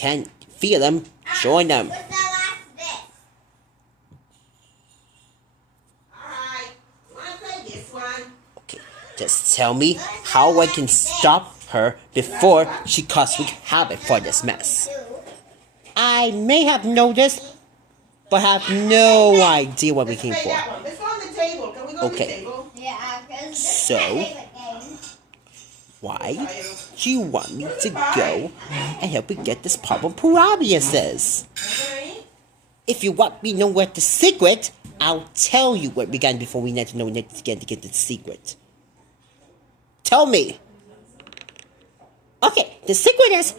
can't feel them, join them. What's the last bit? Alright, wanna play this one? Okay, just tell me how I can stop her before she causes wreak havoc for this mess. I may have noticed, but have no idea what we came Let's play for. that one. Let's go on the table. Can we go Okay. on the table? Yeah, because So, why do you want me to go and help you get this problem Parabius? Okay. If you want me to know what the secret, I'll tell you what began before we need to know again to get the secret. Tell me. Okay, the secret is